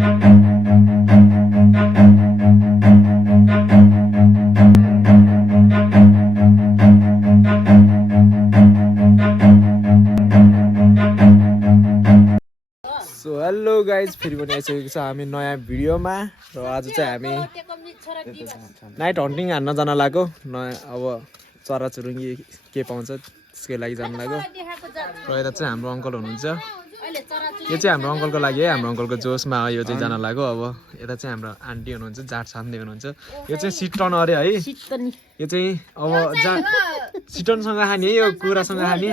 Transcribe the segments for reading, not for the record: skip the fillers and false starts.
So hello guys फेरि पनि आइसकेको छ हामी नयाँ भिडियोमा र आज चाहिँ हामी नाइट हन्टिङ हान्न जान लाग्यो नयाँ अब चराचुरुङ्गी के पाउँछ त्यसकै लागि जान लाग्यो र यता चाहिँ हाम्रो अङ्कल हुनुहुन्छ यो चाहिँ हाम्रो अङ्कलको लागि है हाम्रो अङ्कलको जोसमा यो चाहिँ जान लाग्यो अब यता चाहिँ हाम्रो आन्टी हुनुहुन्छ जाट छाम्दै हुनुहुन्छ यो चाहिँ सिटन अरे है यो चाहिँ अब सिटनसँग खाने है यो कुरासँग खाने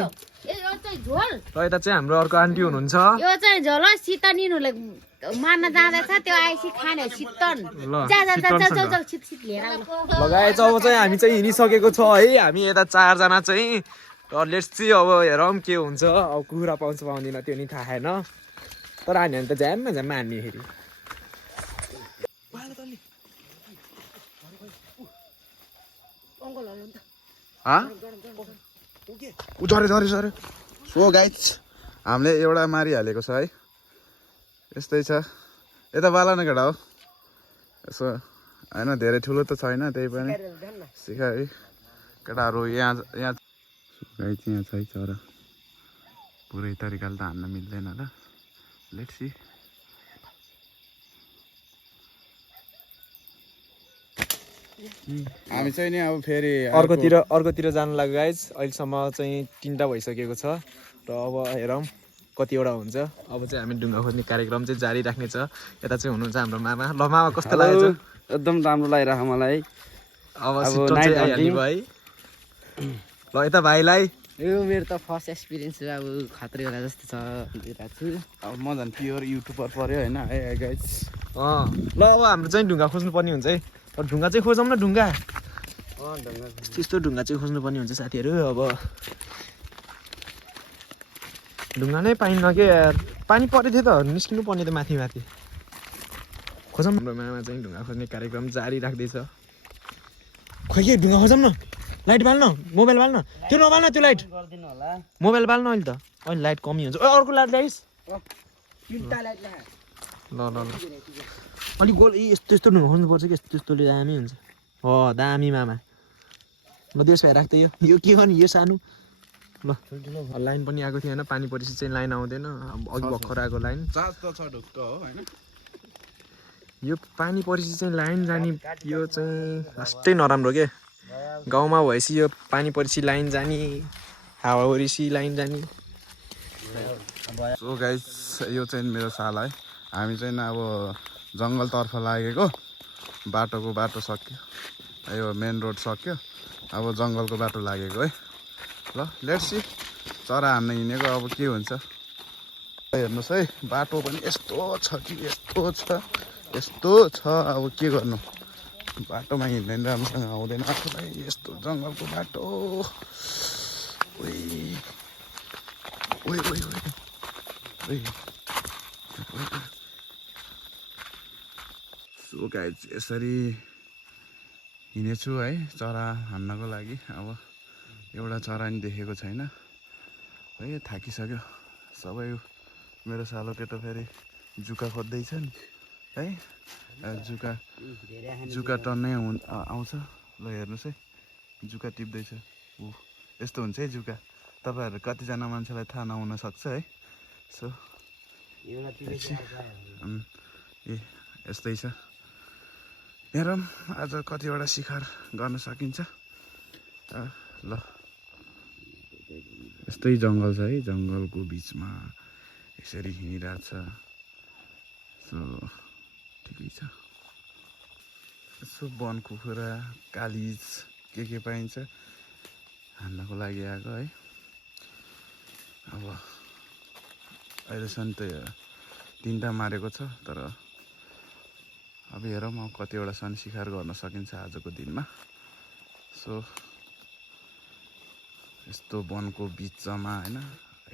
र यता चाहिँ हाम्रो अर्को आन्टी हुनुहुन्छ यो चाहिँ झोल सितनीनुले मार्न जाँदैछ त्यो आइसी खाने सितन लगाए चाहिँ अब चाहिँ हामी चाहिँ हिँडिसकेको छ है हामी यता 4 जना चाहिँ र लेट्स चाहिँ अब हेरौँ के हुन्छ अब कुखुरा पाउँछ पाउँदैन त्यो नि थाहा छैन तर हान्यो भने त झ्याममा झ्याममा हान्ने फेरि झरे सो गाइज हामीले एउटा मारिहालेको छ है यस्तै छ यता बाला न केटा हो यसो होइन धेरै ठुलो त छैन त्यही पनि सिका है केटाहरू यहाँ गाइज यहाँ छ है चरा पुरै तरिकाले त हान्न मिल्दैन ल लेट्स सी हामी चाहिँ नि अब फेरि अर्कोतिर जानु लाग्यो गाइज अहिलेसम्म चाहिँ 3टा भइसकेको छ र अब हेरौँ कतिवटा हुन्छ अब चाहिँ हामी ढुङ्गा खोज्ने कार्यक्रम चाहिँ जारी राख्ने छ यता चाहिँ हुनुहुन्छ हाम्रो मामा ल मामा कस्तो लागेको छ एकदम राम्रो लागिरहेको मलाई अब नाइट हालिदिनु है ल यता भाइलाई यो मेरो त फर्स्ट एक्सपिरियन्स अब खतरे होला जस्तो छ दिइरहेको छु अब म झन् प्योर युट्युबर पऱ्यो होइन है गाइज ल अब हाम्रो चाहिँ ढुङ्गा खोज्नु पर्ने हुन्छ है ढुङ्गा चाहिँ खोजौँ न ढुङ्गा त्यस्तो ढुङ्गा चाहिँ खोज्नु पर्ने हुन्छ साथीहरू अब ढुङ्गा नै पाइन्न के यार पानी परेको थियो त निस्किनु पर्ने त माथि माथि खोजौँ हाम्रो मामा चाहिँ ढुङ्गा खोज्ने कार्यक्रम जारी राख्दैछ खोइ के ढुङ्गा खोजौँ न लाइट बाल्न मोबाइल बाल्न त्यो नबाल्न त्यो लाइट मोबाइल बाल्न अहिले त अहिले लाइट कमी हुन्छ अर्को लाइट ल्याइस् ल ल ल अलिक गोल यस्तो यस्तो ढुङ्गा खोज्नुपर्छ कि यस्तो यस्तोले दामी हुन्छ हो दामी मामा ल देश भाइ राख्दै यो के हो नि यो सानो ल लाइन पनि आएको थिएन पानी परेपछि चाहिँ लाइन आउँदैन अघि भर्खर आएको लाइन चार्ज त छ ढुक्क हो होइन यो पानी परेपछि चाहिँ लाइन जाने यो चाहिँ लास्टै नराम्रो के गाउँमा भएपछि यो पानी परेपछि लाइन जाने हावा परेपछि लाइन जाने सो गाइज यो चाहिँ मेरो साल है हामी चाहिँ अब जङ्गलतर्फ लागेको बाटो सक्यो यो मेन रोड सक्यो अब जङ्गलको बाटो लागेको है ल लेट्स सी चरा हान्न हिँडेको अब के हुन्छ हेर्नुहोस् है बाटो पनि यस्तो छ कि यस्तो छ अब के गर्नु बाटोमा हिँड्दैन राम्रोसँग आउँदैन आफूलाई यस्तो जङ्गलको बाटो सो गाइज यसरी हिँडेछु है चरा हान्नको लागि अब एउटा चरा नि देखेको छैन है थाकिसक्यो सबै मेरो सालो केटो फेरि जुका खोज्दैछन् है जुका टन्नै आउँछ ल हेर्नुहोस् है जुका टिप्दैछ यस्तो हुन्छ है जुका तपाईँहरू कतिजना मान्छेलाई थाहा नहुन सक्छ है सो यस्तै छ हेरौँ आज कतिवटा शिकार गर्न सकिन्छ ल यस्तै जङ्गल छ है जङ्गलको बिचमा यसरी हिँडिरहेको छ सो ठिकै छ यसो वन कुखुरा कालिज के पाइन्छ हान्नको लागि आएको है अब अहिलेसम्म त 3टा मारेको छ तर अब हेरौँ अब कतिवटासम्म शिकार गर्न सकिन्छ आजको दिनमा सो यस्तो वनको बिचमा होइन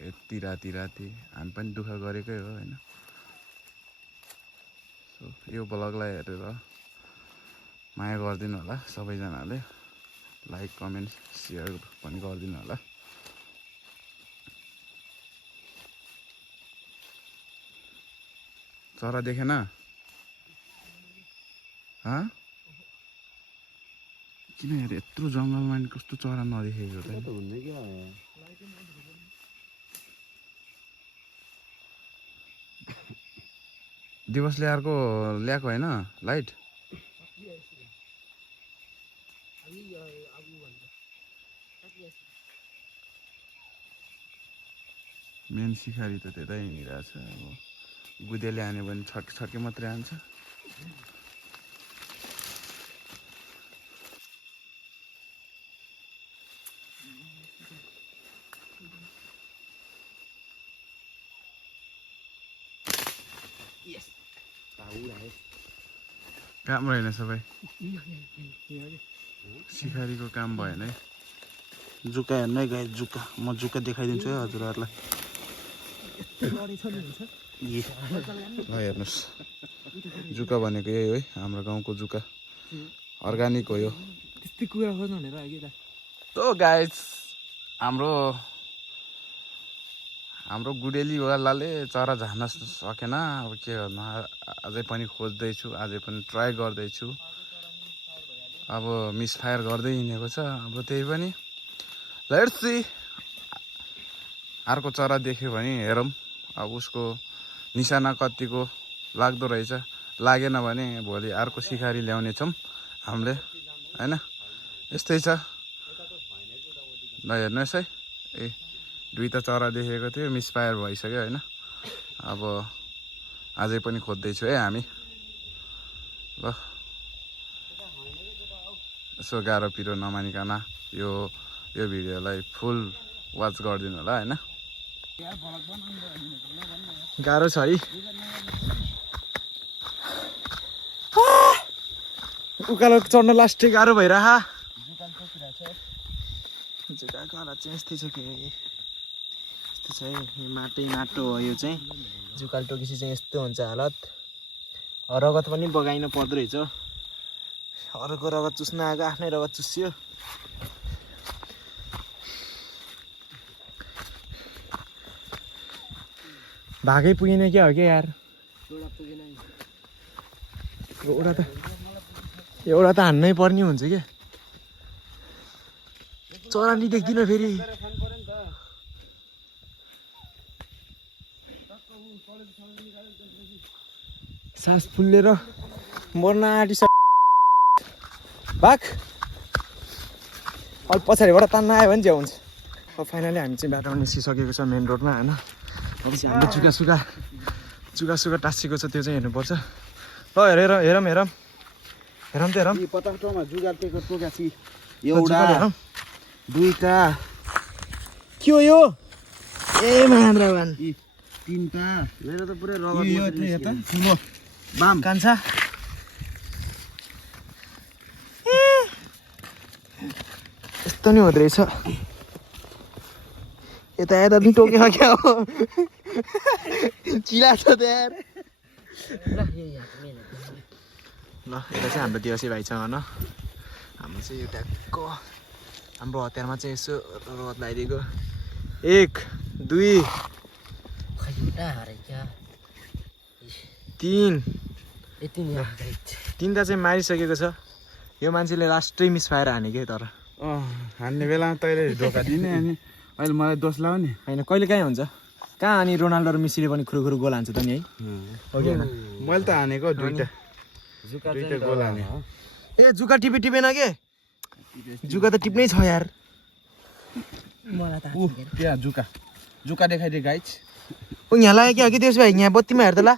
यति राति हामी पनि दुःख गरेकै हो होइन सो यो ब्लगलाई हेरेर माया गरिदिनु होला सबैजनाले लाइक कमेन्ट सेयर पनि गरिदिनु होला चरा देखेन किन हेर यत्रो जङ्गलमा नि कस्तो चरा नदेखेको त हुँदैन क्या दिवसले अर्को ल्याएको होइन लाइट मेन सिखारी त त्यतै हिँडिरहेछ अब गुदेले हान्यो भने छक्के मात्रै हान्छ काम रहेन सबै सिखारीको काम भएन है जुका हेर्नु है गाई जुका म जुका देखाइदिन्छु है हजुरहरूलाई ल हेर्नुहोस् जुका भनेको यही हो है हाम्रो गाउँको जुका अर्ग्यानिक हो यो त्यस्तै कुरा खोज्नु भनेर अघि तो गाइस हाम्रो गुडेलीवालाले चरा झार्न सकेन अब के गर्नु अझै पनि खोज्दैछु अझै पनि ट्राई गर्दैछु अब मिसफायर गर्दै हिँडेको छ अब त्यही पनि लेट्स सी अर्को चरा देख्यो भने हेरौँ अब उसको निशाना कतिको लाग्दो रहेछ लागेन भने भोलि अर्को सिखारी ल्याउने छौँ हामीले हैन यस्तै छ ल हेर्नुहोस् है ए दुईटा चरा देखेको थियो मिसफायर भइसक्यो होइन अब अझै पनि खोज्दैछु है हामी ल यसो गाह्रो पिरो नमानिकन यो भिडियोलाई फुल वाच गरिदिनु होला होइन गाह्रो छ है उकालो चढ्न लास्टै गाह्रो भइरह जुकाको हालत चाहिँ यस्तै छ कि यस्तो छ है माटो हो यो चाहिँ जुकाल टोकेपछि चाहिँ यस्तो हुन्छ हालत रगत पनि बगाइन पर्दो रहेछ अरूको रगत चुस्न आएको आफ्नै रगत चुस्यो भागै पुगेन क्या हो क्या यार एउटा त हान्नै पर्ने हुन्छ क्या चरा नि देख्दिनँ फेरि सास फुल्लेर मर्न आँटिस भाग अलि पछाडिबाट तान्न आयो भने चाहिँ हुन्छ अब फाइनली हामी चाहिँ बाटोमा निस्किसकेको छ मेन रोडमा होइन अब चाहिँ हामीले जुका टाँसिएको छ त्यो चाहिँ हेर्नुपर्छ ल हेरौँ त हेरौँ पचासमा जुगा टोकासी एउटा दुईटा के हो यो ए महेन्द्रवान तीनटा मेरो त पुरै रगत बाम कान्छा यस्तो नि हुँदो रहेछ यता पनि टोकेको क्या हो चिला छ त यार ल यता चाहिँ हाम्रो दिवसी भाइ छ होइन हाम्रो चाहिँ यो ट्याक्क हाम्रो हतियारमा चाहिँ यसो रगत लगाइदिएको 1 2 3 तिनवटा चाहिँ मारिसकेको छ यो मान्छेले लास्टै मिसफायर हानेको है तर हान्ने बेलामा तैँले ढोका दिने अनि अहिले मलाई दोष लाऊ नि होइन कहिले काहीँ हुन्छ कहाँ अनि रोनाल्डो र मेसीले पनि खुरुखुरु गोल हान्छ त नि है हो कि होइन मैले त हानेको दुईटा गोल हाने ए जुका टिपेन के जुका त टिप्नै छ यार त्यहाँ जुका देखाइदिए गाइज ऊ यहाँ लाग्यो क्या हो कि त्यसो भए यहाँ बत्तीमा हेर त ल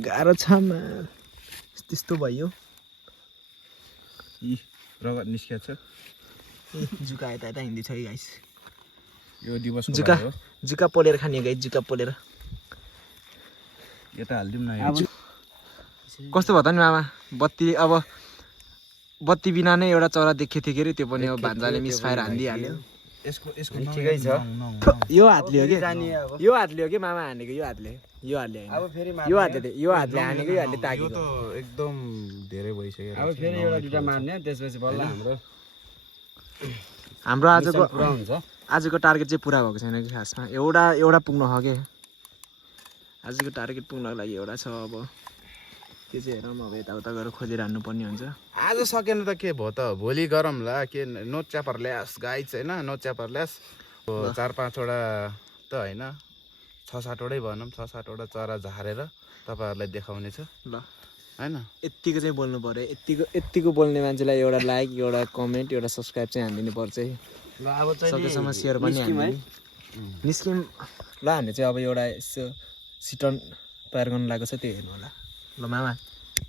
गाह्रो छ त्यस्तो भयो रगत निस्किया छ जुका यता हिँड्दैछ है गाइस यो दिवस जुका पोलेर खाने गाइस जुका पोलेर यता हालिदिउँ न कस्तो भयो त नि मामा बत्ती बिना नै एउटा चरा देखेको थियो के अरे त्यो पनि अब भान्जाले मिसफायर हानिदिइहाल्यो यसको ठिकै छ यो हातले हो कि मामा हानेको यो हातले हानेको यो हातले ताकेको एकदम धेरै भइसक्यो अब फेरि एउटा दुईटा मार्ने त्यसपछि बल्ल हाम्रो पुरा हुन्छ आजको टार्गेट चाहिँ पुरा भएको छैन कि खासमा एउटा पुग्नु हो कि आजको टार्गेट पुग्नको लागि एउटा छ अब त्यो चाहिँ हेरौँ अब यताउता गएर खोजेर हान्नुपर्ने हुन्छ। आज सकेन त के भयो त भोलि गरौँला के नोट च्यापर ल्यास गाइज होइन नोट च्यापर ल्यास 4-5वटा त होइन 6-7वटै भनौँ 6-7वटा चरा झारेर तपाईँहरूलाई देखाउने छ ल होइन यत्तिको चाहिँ बोल्नु पऱ्यो यत्तिको बोल्ने मान्छेलाई एउटा लाइक एउटा कमेन्ट एउटा सब्सक्राइब चाहिँ हानिदिनु पर्छ है। ल अब चाहिँ सकेसम्म सेयर पनि निस्किम ल हामीले चाहिँ अब एउटा यसो सिटन तयार गर्नु लागेको छ त्यो हेर्नु होला। ल मामा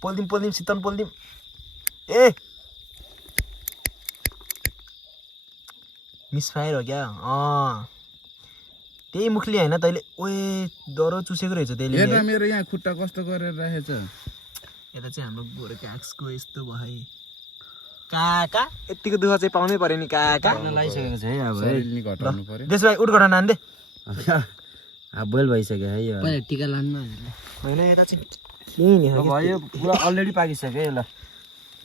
पोल्दिम सिटन पोल्दिम ए मिसफायर हो क्या त्यही मुखले होइन तैँले ओए डह्रो चुसेको रहेछ त्यसले हेर्न मेरो यहाँ खुट्टा कस्तो गरेर राखेछ यता चाहिँ हाम्रो गोरो काक्सको यस्तो भयो काका यत्तिको दुःख चाहिँ पाउनै पर्यो नि काका लगाइसकेको छ है अब शरीर नि घटाउनु पर्यो देश भाइ उठ घटा नान्दे अब बोल भइसक्यो है यो पहिला टिका लानु होइन यता चाहिँ यहीँ नि भयो पुरा अलरेडी पाकिसक्यो है ल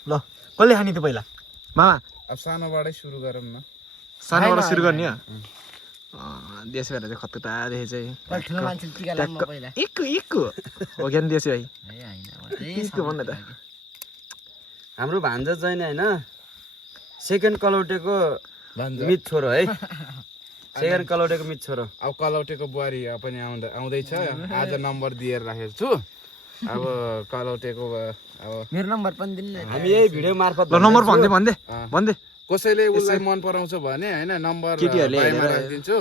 ल कसले खाने त पहिला मामा अब सानोबाटै सुरु गरौँ न सानोबाट सुरु गर्ने हो देश भाइलाई चाहिँ खतरादेखि चाहिँ ठुलो मान्छेले टिका लानु पहिला इक्कु हो क्या नि देश भाइ है हैन इक्कु भन्नु त हाम्रो भान्जा चाहिँ नि हैन सेकेन्ड कलौटेको मित छोरो है सेकेन्ड कलौटेको मित छोरो अब कलौटेको बुहारी पनि आउँदैछ आज नम्बर दिएर राखेको छु अब कलौटेको अब मेरो नम्बर पनि दिनु हामी यही भिडियो मार्फत ल नम्बर भन्दै कसैले उसलाई मन पराउँछ भने होइन नम्बर केटीहरूले बाइमा राखिदिन्छु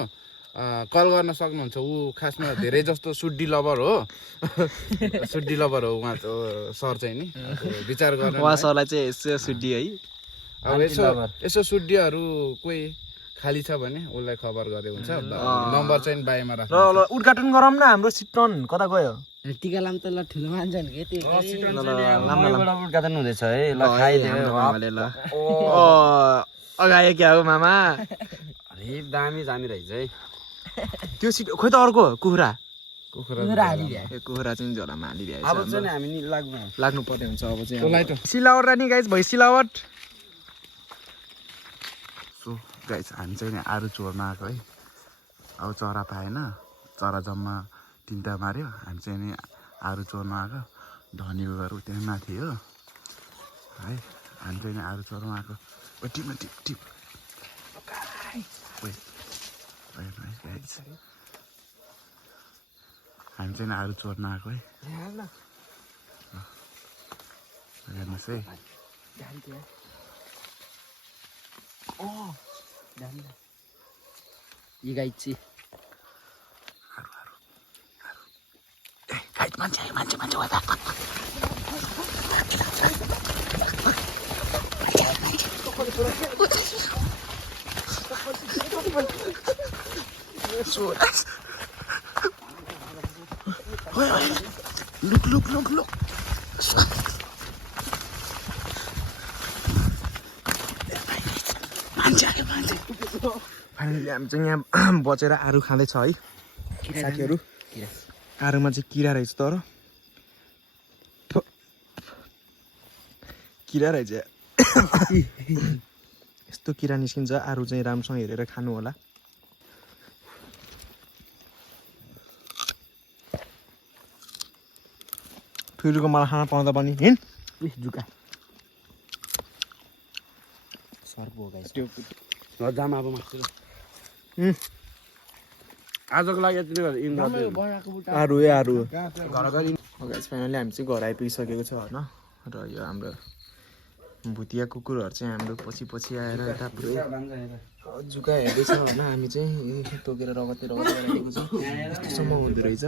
कल गर्न सक्नुहुन्छ ऊ खासमा धेरै जस्तो सुड्डी लभर हो सुड्डी लभर हो उहाँ सर चाहिँ नि विचार गर्न उहाँ सरलाई चाहिँ यसो सुड्डी है अब यसो सुड्डीहरू कोही खाली छ भने उसलाई खबर गरे हुन्छ नम्बर चाहिँ बाइमा राख ल उद्घाटन गरौँ न हाम्रो सिटन कता गयो टिका लाम त ल ठुलो मान्छे नि के उद्घाटन हुँदैछ है ल खाइदियो ल अगायो क्या हो मामा अरे दामी रहेछ है त्यो सिट खोइ त अर्को कुखुरा हालिदियो कुखुरा चाहिँ झोलामा हालिदिए अब चाहिँ हामी नि लाग्नु पर्ने हुन्छ अब चाहिँ सिलावट रानी गाइस भइ सिलावट सो गाइस हामी चाहिँ नि आरु चोर्न आएको है अब चरा पाएन चरा जम्मा 3टा मार्यो हामी चाहिँ नि आरु चोर्न आएको धनीहरू त्यहाँ माथि हो है हामी चाहिँ नि आरु चोर्न आएको टिप हामी चाहिँ आरु चोर्न आएको है हेर्नुहोस् है ये गाइची मान्छे Look. फाइनली हामी चाहिँ यहाँ बचेर आरु खाँदैछ है साथीहरू आरुमा चाहिँ किरा रहेछ तर किरा रहेछ यस्तो किरा निस्किन्छ आरु चाहिँ राम्रोसँग हेरेर खानु होला ठुलोको मलाई खाना पाउँदा पनि हिँड जुका सर्पो गाइस त्यो जाम अब मासु आजको लागि आरु फाइनली हामी चाहिँ घर आइपुगिसकेको छ होइन र यो हाम्रो भुतिया कुकुरहरू चाहिँ हाम्रो पछि आएर यता पुरै जुका हेर्दैछ होइन हामी चाहिँ तोकेर रगते राखेको छ यस्तोसम्म हुँदो रहेछ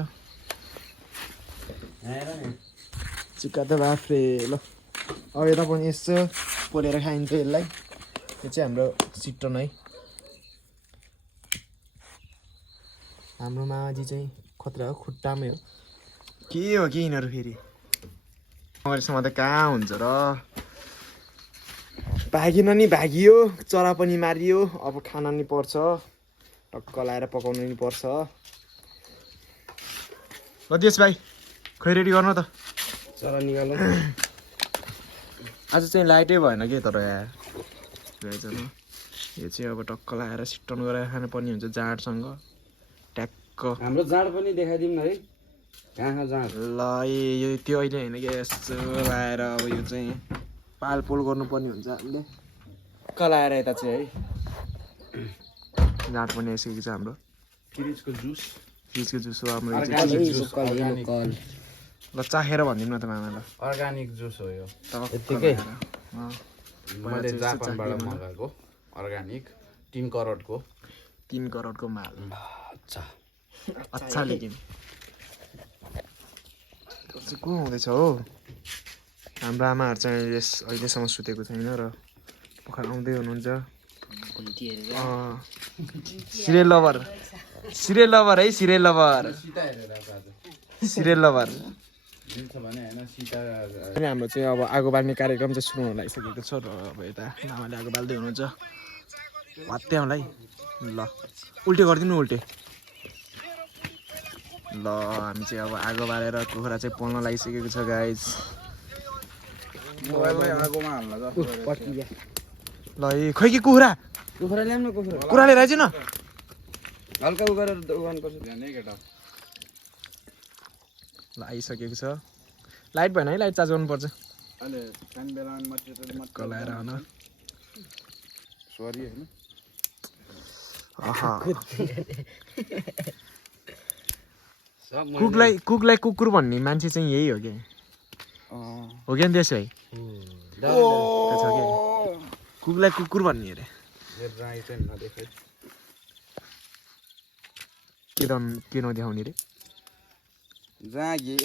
चिक्का त बाफ्रे ल अब यता पनि यसो पोलेर खाइन्छ यसलाई यो चाहिँ हाम्रो सिटन है हाम्रो मामाजी चाहिँ खतरा हो खुट्टामै हो के हो कि यिनीहरू फेरि अहिलेसम्म त कहाँ हुन्छ र भागिन नि भागियो चरा पनि मारियो अब खाना नि पर्छ टक्क लाएर पकाउनु नि पर्छ ल देश भाइ खै रेडी गर्नु त चरा निकाल्नु आज चाहिँ लाइटै भएन के तर यहाँ रहेछ न यो चाहिँ अब टक्क लाएर सिटन गरेर खानुपर्ने हुन्छ जाँडसँग ट्याक्क हाम्रो जाँड पनि देखाइदिउँ न है कहाँ जहाँ ल यो त्यो अहिले होइन कि यस्तो लाएर अब यो चाहिँ पालपोल गर्नुपर्ने हुन्छ हामीले कलाएर यता चाहिँ है जाँड पनि आइसकेको छ हाम्रो फ्रिजको जुस फ्रिजको जुस हो हाम्रो यो चाहिँ। ल चाखेर भनिदिउँ न त मामालाई अर्ग्यानिक जुस हो यो यत्तिकै मैले जापानबाट मगाएको अर्ग्यानिक 3 करोडको 3 करोडको माल अच्छा अच्छा लेकिन त्यो चाहिँ को हुँदैछ हो हाम्रो आमाहरू चाहिँ अहिलेसम्म सुतेको छैन र पखाल आउँदै हुनुहुन्छ सिरियल लभर है सिरियल लभर अनि हाम्रो चाहिँ अब आगो बाल्ने कार्यक्रम चाहिँ सुरु हुन लागिसकेको छ र अब यता मामाले आगो बाल्दै हुनुहुन्छ भत्याउँलाई ल उल्टे गरिदिनु उल्टे ल हामी चाहिँ अब आगो बालेर कुखुरा चाहिँ पोल्न लागिसकेको छ गाइज आगोमा हाल्न ल ए खै कि कुखुरा कुखुरा ल्याउन कुखुरा कुखुराले राइज न हल्का उ गरेर गर्नुपर्छ ल आइसकेको छ लाइट भएन है लाइट चार्ज गर्नुपर्छ अहिले टाइम बेलामा मटेरियल कलाएर आउन सरी हैन कुकलाई कुकुर भन्ने मान्छे चाहिँ यही हो कि हो कि त्यसो है कुकलाई कुकुर भन्ने अरे के नदेखाउने रे जागे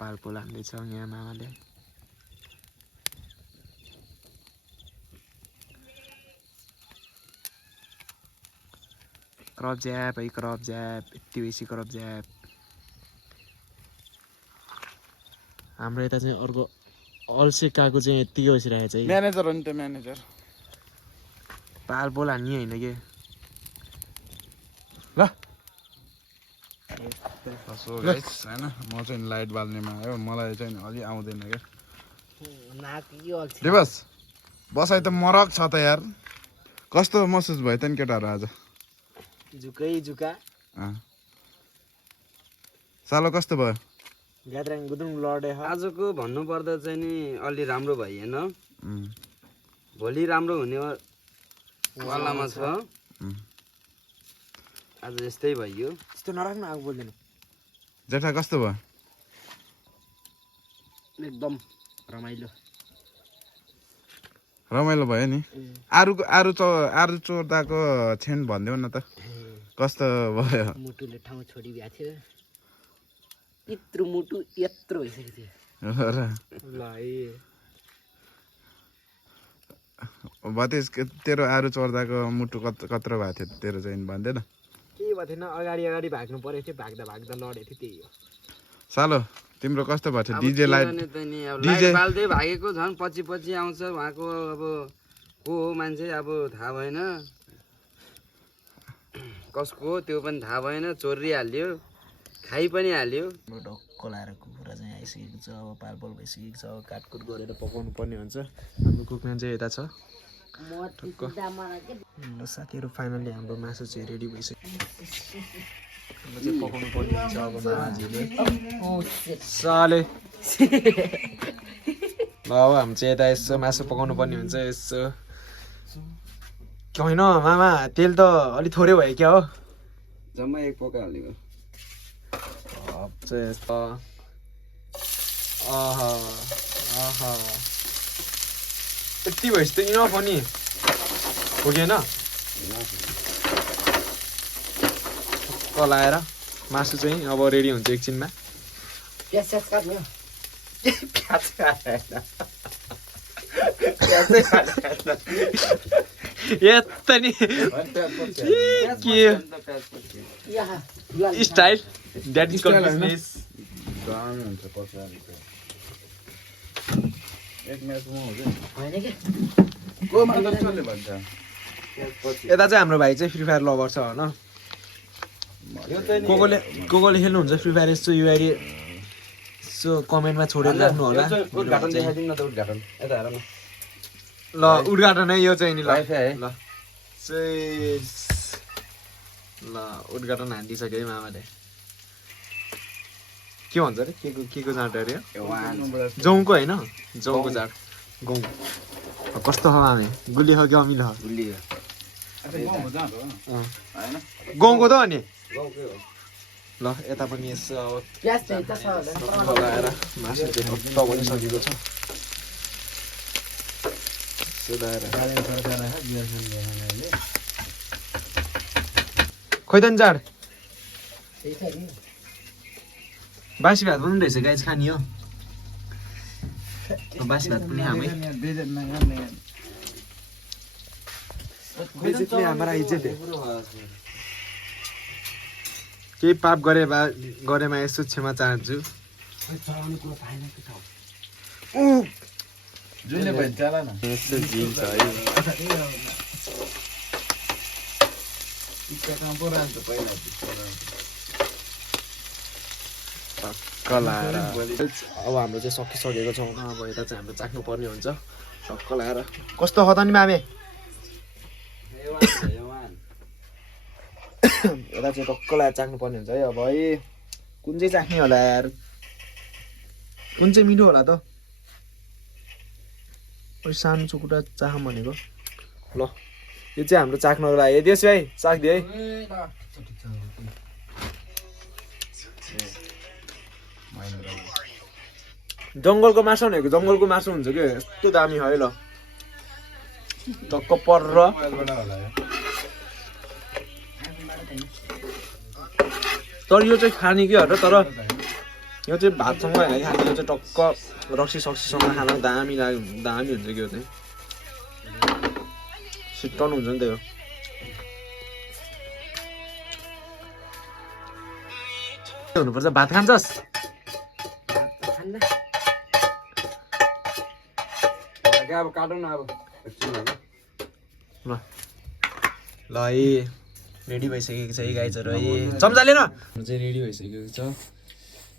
पालपोल हाल्दैछ यहाँ मामाले क्रप ज्याप है क्रप ज्याप यति बेसी क्रप ज्याप हाम्रो यता चाहिँ अर्को अल्सेकाको चाहिँ यत्तिकै बसिरहेको छ है म्यानेजर हो नि त म्यानेजर पालपोल हान्ने होइन कि ल सो गाइस हैन म चाहिँ लाइट बाल्नेमा आयो मलाई चाहिँ अलि आउँदैन के दिवस बसाइ त मरक छ त यार कस्तो महसुस भयो त नि केटाहरु आज झुकै झुका सालो कस्तो भयो ग्याद्राङ गुदुङ लडे आजको भन्नुपर्दा चाहिँ नि अलि राम्रो भइएन भोलि राम्रो हुने वालामा छ आज यस्तै भइयो त्यस्तो नराख्नु आगो बोल्दैन जेठा कस्तो भयो एकदम रमाइलो रमाइलो भयो नि आरु चोर्दाको छेन भनिदेऊ न त कस्तो भयो मुटुले ठाउँ छोडी भएको थियो यत्रो मुटु यत्रो भइसकेको थियो ल भतिस तेरो आरु चोर्दाको मुटु कत्रो भएको थियो तेरो चाहिँ भन्दैन केही भएको थिएन अगाडि भाग्नु परेको थियो भाग्दा लडेको थियो त्यही हो सालो तिम्रो कस्तो भएको थियो डिजे लाइट बाल्दै भागेको झन् पछि आउँछ उहाँको अब को हो मान्छे अब थाहा भएन कसको हो त्यो पनि थाहा भएन चोरिहाल्यो खाइ पनि हाल्यो ढक्क लाएर कुखुरा चाहिँ आइसकेको छ अब पालपोल भइसकेको छ अब काटकुट गरेर पकाउनु पर्ने हुन्छ हाम्रो कुकम्यान चाहिँ यता छ ल साथीहरू फाइनली हाम्रो मासु चाहिँ रेडी भइसक्यो हाम्रो चाहिँ पकाउनु पर्ने हुन्छ अब मामाजीले साले ल अब हामी चाहिँ यता यसो मासु पकाउनु पर्ने हुन्छ यसो होइन मामा तेल त अलिक थोरै भयो क्या हो जम्मा एक पोका हालेको चाहिँ यस्तो यति भएपछि त इनफ हो नि हो कि होइन कलाएर मासु चाहिँ अब रेडी हुन्छ एकछिनमा यता नि के style that is called business यता चाहिँ हाम्रो भाइ चाहिँ फ्री फायर लभर छ होइन को कोले खेल्नुहुन्छ फ्री फायर यस्तो युआइडी यसो कमेन्टमा छोडेर राख्नु होला उद्घाटन देखाइदिनु न त उद्घाटन यता हेर न ल उद्घाटन है यो चाहिँ नि ल ल उद्घाटन हानिदिइसक्यो है मामाले के भन्छ अरे के को जाँड अरे जौको होइन जौको जाँड गहुँ कस्तो हो मामे गुलियो हो कि अमिलो हो गहुँको त अनि ल यता पनि यसो अब लगाएर मासु चाहिँ खत्त बनिसकेको छ खोइ त नि जाड बासी भात पनि रहेछ गाइज खाने हो बासी भात पनि हामै बेसिकली हाम्रो इज्जत केही पाप गरेमा यसो क्षमा चाहन्छु यस्तो झिल छ है टक्क लाएर अब हाम्रो चाहिँ सकिसकेको छौँ अब यता चाहिँ हाम्रो चाख्नु पर्ने हुन्छ टक्क लाएर कस्तो हो त नि मामे यता चाहिँ टक्क लाएर चाख्नु पर्ने हुन्छ है अब है कुन चाहिँ चाख्ने होला यार कुन चाहिँ मिठो होला त सानो चुकुटा चाखौँ भनेको ल यो चाहिँ हाम्रो चाख्नको लागि दियोस् भाइ चाखिदियो है जङ्गलको मासु भनेको जङ्गलको मासु हुन्छ कि यस्तो दामी है ल टक्क परेर तर यो चाहिँ खाने कि हो तर यो चाहिँ भातसँग होइन खाने यो चाहिँ टक्क रक्सी सक्सीसँग खान दामी हुन्छ कि यो चाहिँ सिट्टाउनु हुन्छ नि त यो हुनुपर्छ भात खान्छस् अब काटौँ न अब ल है रेडी भइसकेको छ है गाइजहरू है चम्चाले न चाहिँ रेडी भइसकेको छ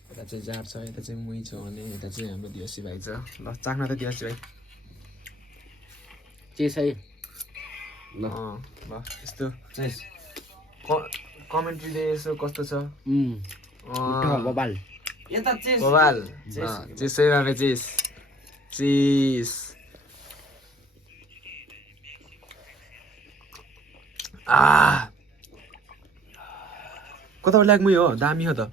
यता चाहिँ जाँड छ यता चाहिँ मुही छ भने यता चाहिँ हाम्रो दिवसी भाइ छ ल चाख्न त दिवसी भाइ चेस है ल यस्तो कमेन्ट्रीले यसो कस्तो छ बबाल बबाल चिसै मामे चिस कताबाट लाग्नु हो दामी हो त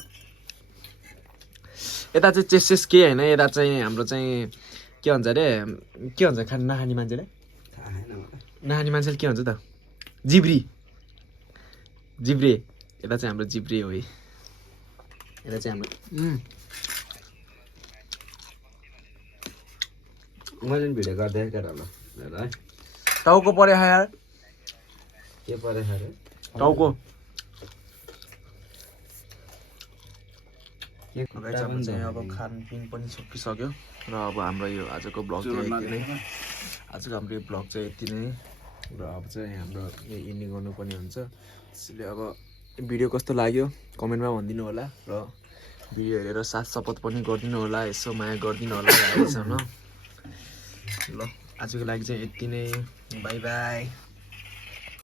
यता चाहिँ चेस के होइन यता चाहिँ हाम्रो चाहिँ के भन्छ अरे के भन्छ नखाने मान्छेले नखाने मान्छेले के भन्छ त जिब्रे यता चाहिँ हाम्रो जिब्रे हो है यता चाहिँ हाम्रो मैले भिडियो गर्दै केटा ल टाउको परे यार के परे अरे टाउको अब खानपिन पनि सकिसक्यो र अब हाम्रो यो आजको ब्लग चाहिँ यति नै आजको हाम्रो यो ब्लग चाहिँ यति नै र अब चाहिँ हाम्रो यो इन्डिङ गर्नुपर्ने हुन्छ त्यसैले अब भिडियो कस्तो लाग्यो कमेन्टमा भनिदिनु होला र भिडियो हेरेर साथ सपोर्ट पनि गरिदिनु होला यसो माया गरिदिनु होला अहिलेसम्म ल आजको लागि चाहिँ यति नै बाई बाई